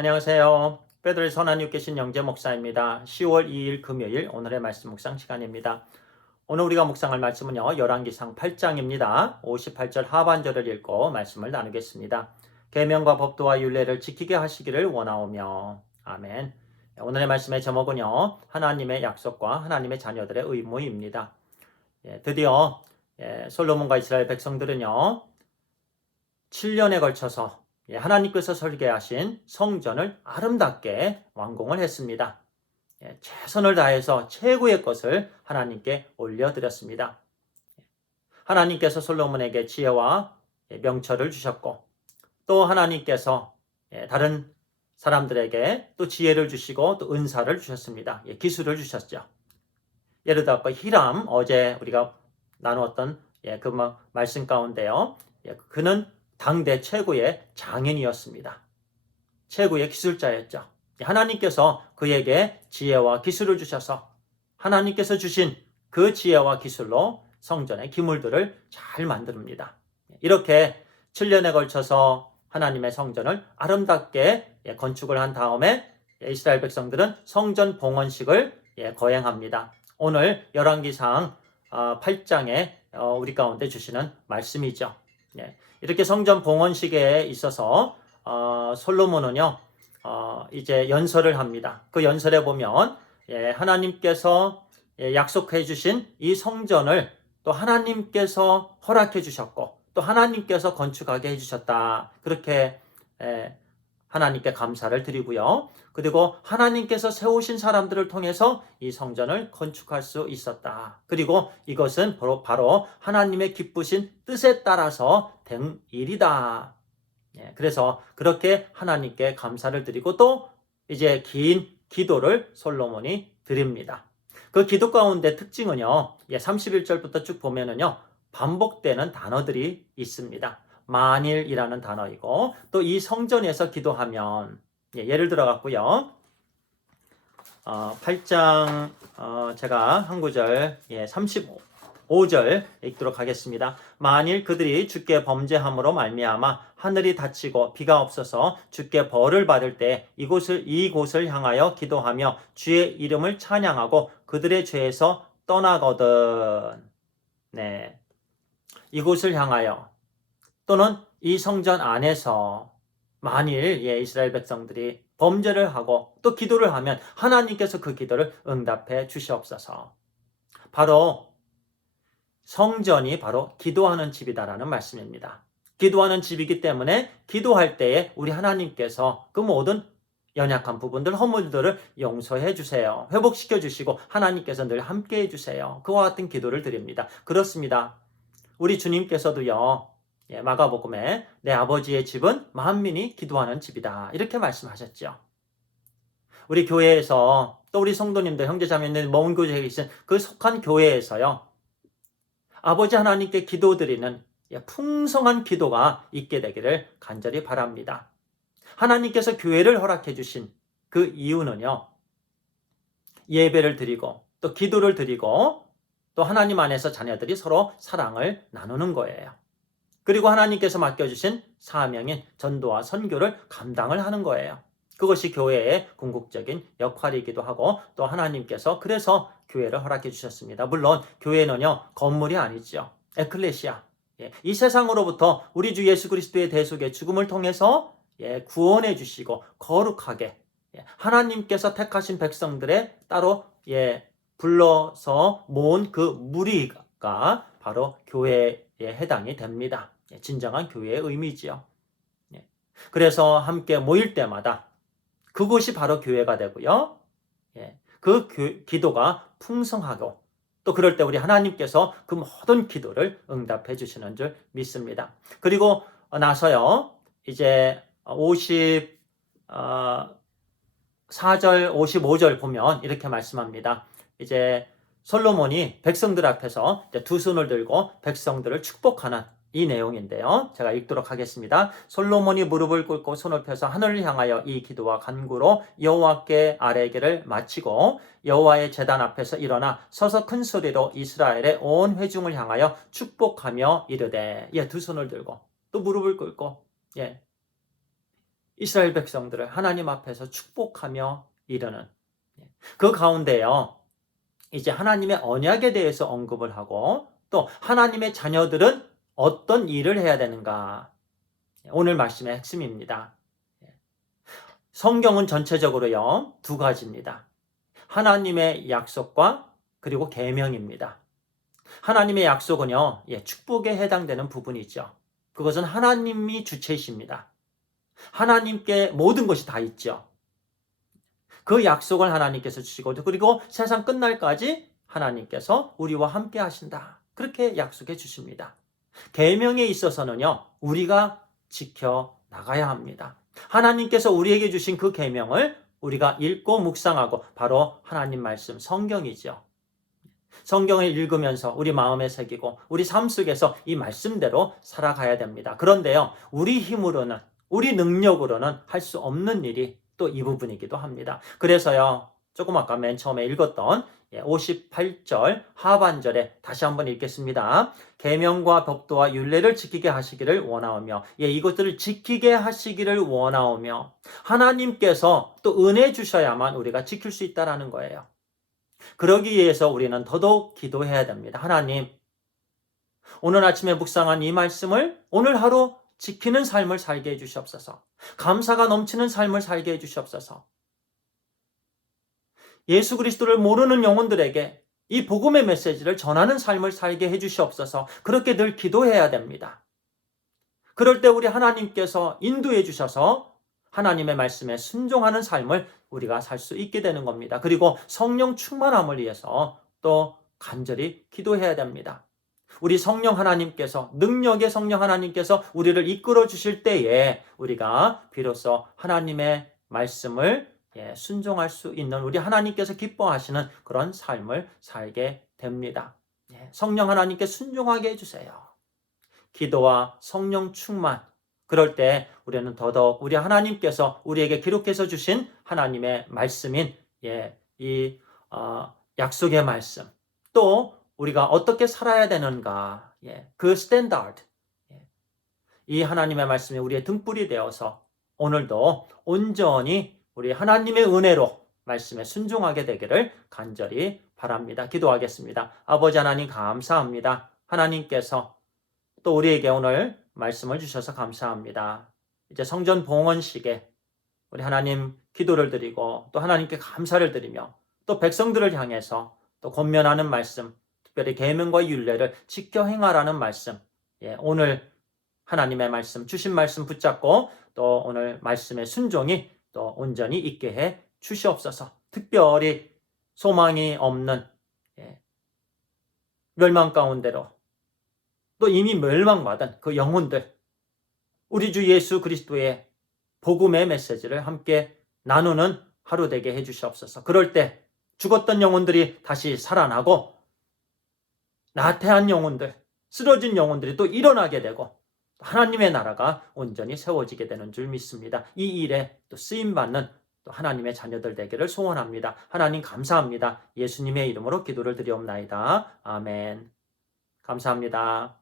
안녕하세요. 베드로의 선한 육계신 영재 목사입니다. 10월 2일 금요일 오늘의 말씀 묵상 시간입니다. 오늘 우리가 묵상할 말씀은요. 열왕기상 8장입니다. 58절 하반절을 읽고 말씀을 나누겠습니다. 계명과 법도와 율례를 지키게 하시기를 원하오며. 아멘. 오늘의 말씀의 제목은요. 하나님의 약속과 하나님의 자녀들의 의무입니다. 드디어 솔로몬과 이스라엘 백성들은요. 7년에 걸쳐서 하나님께서 설계하신 성전을 아름답게 완공을 했습니다. 최선을 다해서 최고의 것을 하나님께 올려드렸습니다. 하나님께서 솔로몬에게 지혜와 명철을 주셨고 또 하나님께서 다른 사람들에게 또 지혜를 주시고 또 은사를 주셨습니다. 기술을 주셨죠. 예를 들어 히람 어제 우리가 나누었던 그 말씀 가운데요. 그는 당대 최고의 장인이었습니다. 최고의 기술자였죠. 하나님께서 그에게 지혜와 기술을 주셔서 하나님께서 주신 그 지혜와 기술로 성전의 기물들을 잘 만듭니다. 이렇게 7년에 걸쳐서 하나님의 성전을 아름답게 건축을 한 다음에 이스라엘 백성들은 성전 봉헌식을 거행합니다. 오늘 열왕기상 8장에 우리 가운데 주시는 말씀이죠. 이렇게 성전 봉헌식에 있어서 솔로몬은요 이제 연설을 합니다. 그 연설에 보면 하나님께서 약속해 주신 이 성전을 또 하나님께서 허락해 주셨고 또 하나님께서 건축하게 해주셨다. 그렇게 하나님께 감사를 드리고요. 그리고 하나님께서 세우신 사람들을 통해서 이 성전을 건축할 수 있었다. 그리고 이것은 바로 하나님의 기쁘신 뜻에 따라서 된 일이다. 그래서 그렇게 하나님께 감사를 드리고 또 이제 긴 기도를 솔로몬이 드립니다. 그 기도 가운데 특징은요. 31절부터 쭉 보면은요. 반복되는 단어들이 있습니다. 만일이라는 단어이고 또 이 성전에서 기도하면 예를 들어 갖고요. 8장 제가 한 구절 35절 읽도록 하겠습니다. 만일 그들이 주께 범죄함으로 말미암아 하늘이 닫히고 비가 없어서 주께 벌을 받을 때 이곳을 향하여 기도하며 주의 이름을 찬양하고 그들의 죄에서 떠나거든. 네. 이곳을 향하여 또는 이 성전 안에서 만일 이스라엘 백성들이 범죄를 하고 또 기도를 하면 하나님께서 그 기도를 응답해 주시옵소서. 바로 성전이 바로 기도하는 집이다라는 말씀입니다. 기도하는 집이기 때문에 기도할 때에 우리 하나님께서 그 모든 연약한 부분들, 허물들을 용서해 주세요. 회복시켜 주시고 하나님께서 늘 함께 해 주세요. 그와 같은 기도를 드립니다. 그렇습니다. 우리 주님께서도요. 마가복음에 내 아버지의 집은 만민이 기도하는 집이다. 이렇게 말씀하셨죠. 우리 교회에서 또 우리 성도님들, 형제자매님들 먼 곳에 계신 그 속한 교회에서요. 아버지 하나님께 기도드리는 풍성한 기도가 있게 되기를 간절히 바랍니다. 하나님께서 교회를 허락해 주신 그 이유는요. 예배를 드리고 또 기도를 드리고 또 하나님 안에서 자녀들이 서로 사랑을 나누는 거예요. 그리고 하나님께서 맡겨주신 사명인 전도와 선교를 감당을 하는 거예요. 그것이 교회의 궁극적인 역할이기도 하고 또 하나님께서 그래서 교회를 허락해 주셨습니다. 물론 교회는요 건물이 아니죠. 에클레시아. 이 세상으로부터 우리 주 예수 그리스도의 대속의 죽음을 통해서 구원해 주시고 거룩하게 하나님께서 택하신 백성들의 따로 불러서 모은 그 무리가 바로 교회에 해당이 됩니다. 진정한 교회의 의미지요. 그래서 함께 모일 때마다 그곳이 바로 교회가 되고요. 그 기도가 풍성하고 또 그럴 때 우리 하나님께서 그 모든 기도를 응답해 주시는 줄 믿습니다. 그리고 나서요. 이제 54절, 55절 보면 이렇게 말씀합니다. 이제 솔로몬이 백성들 앞에서 두 손을 들고 백성들을 축복하는 이 내용인데요. 제가 읽도록 하겠습니다. 솔로몬이 무릎을 꿇고 손을 펴서 하늘을 향하여 이 기도와 간구로 여호와께 아뢰기를 마치고 여호와의 제단 앞에서 일어나 서서 큰 소리로 이스라엘의 온 회중을 향하여 축복하며 이르되 두 손을 들고 또 무릎을 꿇고 이스라엘 백성들을 하나님 앞에서 축복하며 이르는 그 가운데요. 이제 하나님의 언약에 대해서 언급을 하고 또 하나님의 자녀들은 어떤 일을 해야 되는가. 오늘 말씀의 핵심입니다. 성경은 전체적으로요. 두 가지입니다. 하나님의 약속과 그리고 계명입니다. 하나님의 약속은요. 축복에 해당되는 부분이죠. 그것은 하나님이 주체이십니다. 하나님께 모든 것이 다 있죠. 그 약속을 하나님께서 주시고 그리고 세상 끝날까지 하나님께서 우리와 함께 하신다. 그렇게 약속해 주십니다. 계명에 있어서는요. 우리가 지켜 나가야 합니다. 하나님께서 우리에게 주신 그 계명을 우리가 읽고 묵상하고 바로 하나님 말씀 성경이죠. 성경을 읽으면서 우리 마음에 새기고 우리 삶 속에서 이 말씀대로 살아가야 됩니다. 그런데요. 우리 힘으로는 우리 능력으로는 할 수 없는 일이 또 이 부분이기도 합니다. 그래서요. 조금 아까 맨 처음에 읽었던 58절 하반절에 다시 한번 읽겠습니다. 계명과 법도와 율례를 지키게 하시기를 원하오며 이것들을 지키게 하시기를 원하오며 하나님께서 또 은혜 주셔야만 우리가 지킬 수 있다라는 거예요. 그러기 위해서 우리는 더더욱 기도해야 됩니다. 하나님, 오늘 아침에 묵상한 이 말씀을 오늘 하루 지키는 삶을 살게 해주시옵소서. 감사가 넘치는 삶을 살게 해주시옵소서. 예수 그리스도를 모르는 영혼들에게 이 복음의 메시지를 전하는 삶을 살게 해주시옵소서. 그렇게 늘 기도해야 됩니다. 그럴 때 우리 하나님께서 인도해 주셔서 하나님의 말씀에 순종하는 삶을 우리가 살 수 있게 되는 겁니다. 그리고 성령 충만함을 위해서 또 간절히 기도해야 됩니다. 우리 성령 하나님께서 능력의 성령 하나님께서 우리를 이끌어 주실 때에 우리가 비로소 하나님의 말씀을 순종할 수 있는 우리 하나님께서 기뻐하시는 그런 삶을 살게 됩니다. 성령 하나님께 순종하게 해주세요. 기도와 성령 충만. 그럴 때 우리는 더더욱 우리 하나님께서 우리에게 기록해서 주신 하나님의 말씀인 이 약속의 말씀 또 우리가 어떻게 살아야 되는가 그 스탠다드 이 하나님의 말씀이 우리의 등불이 되어서 오늘도 온전히 우리 하나님의 은혜로 말씀에 순종하게 되기를 간절히 바랍니다. 기도하겠습니다. 아버지 하나님 감사합니다. 하나님께서 또 우리에게 오늘 말씀을 주셔서 감사합니다. 이제 성전 봉헌식에 우리 하나님 기도를 드리고 또 하나님께 감사를 드리며 또 백성들을 향해서 또 권면하는 말씀, 특별히 계명과 율례를 지켜 행하라는 말씀, 오늘 하나님의 말씀, 주신 말씀 붙잡고 또 오늘 말씀의 순종이 또 온전히 있게 해 주시옵소서. 특별히 소망이 없는 멸망 가운데로 또 이미 멸망받은 그 영혼들, 우리 주 예수 그리스도의 복음의 메시지를 함께 나누는 하루 되게 해주시옵소서. 그럴 때 죽었던 영혼들이 다시 살아나고 나태한 영혼들, 쓰러진 영혼들이 또 일어나게 되고 하나님의 나라가 온전히 세워지게 되는 줄 믿습니다. 이 일에 또 쓰임받는 또 하나님의 자녀들 되기를 소원합니다. 하나님 감사합니다. 예수님의 이름으로 기도를 드리옵나이다. 아멘. 감사합니다.